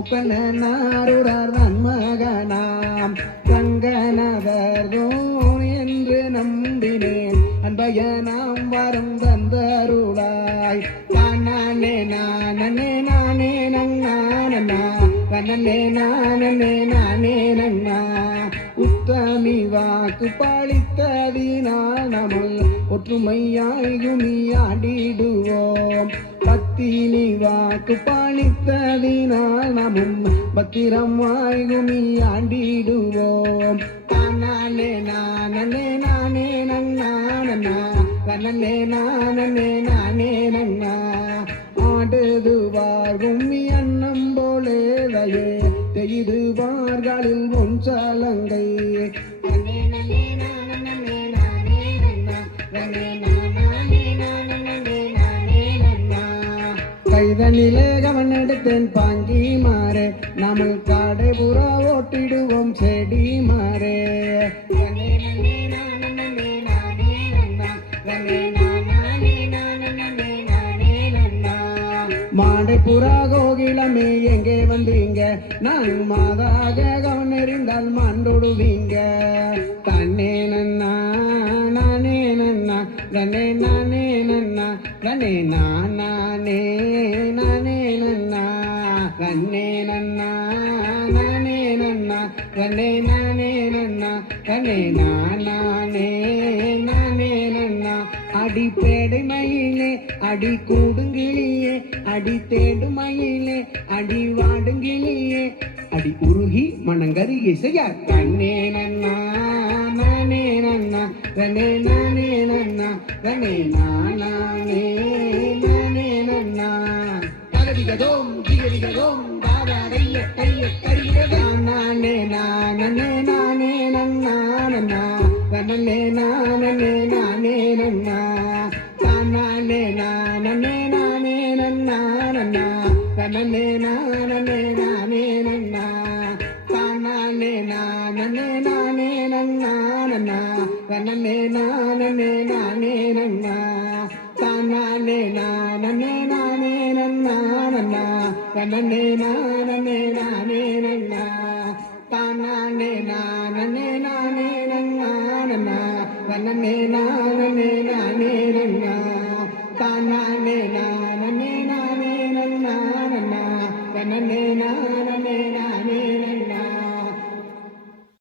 முக்கண்ணனாருரார் நன்மகனாம் கங்கனவர்தோன் என்று நம்பினேன் அன்பயனாம் வரம் தந்தருளாய் நானே நானே நானே நன்னா கண்ணனே நானே நன்னா உத்தமி வாக்கு பாலித்ததினால் நம்மள் ஒற்றுமையாய் குமியாடிடுவோம் பத்தினி வாக்கு பாலித்ததினால் நமும் பத்திரமாய் குமியாண்டிடுவோம் நானே நானே நன்னா கண்ணனே நானே நன்னா ஆடுதுவார் கும்மி அன்னம் போலேதையே தெய்துவார்களில் முன்சலங்கை கைதனிலே கவன் எடுத்தேன் பாங்கி மாறே நம்ம காடை புறா ஓட்டிடுவோம் செடி மாறே மாடை புறா கோகிலமே எங்கே வந்தீங்க நான் மாதாக கவன் எறிந்தால் மாண்டொடுவீங்க தன்னே நன்னா நானே நன்னா கண்ணே நானே நன்னா கண்ணே நானே நன்னா கண்ணே நன்னா நானே நன்னா கண்ணே நானே நன்னா கண்ணே நானே நன்னா அடி பேடை மயிலே அடி கூடுங்கிளியே அடி தேடு மயிலே அடி வாடுங்கிளியே அடி உருகி மணங்கரி இசையா கண்ணே நன்னா நானே நன்னா கண்ணே நானே நன்னா கண்ணே நானே நன்னா தகதிகதோம் திகதிகதோம் தாராடைய கையக்கரிகதா நானே நன்னா கண்ணனே நானே நன்னா தானே நானே நன்னா கண்ணனே நானே நன்னா தானே நானே நன்னா கண்ணனே நானே நன்னா தானே நானே நன்னா கண்ணனே நானே நன்னா தானே நானே நன்னா கண்ணனே நானே நன்னா தானே நானே நன்னா கண்ணனே நானே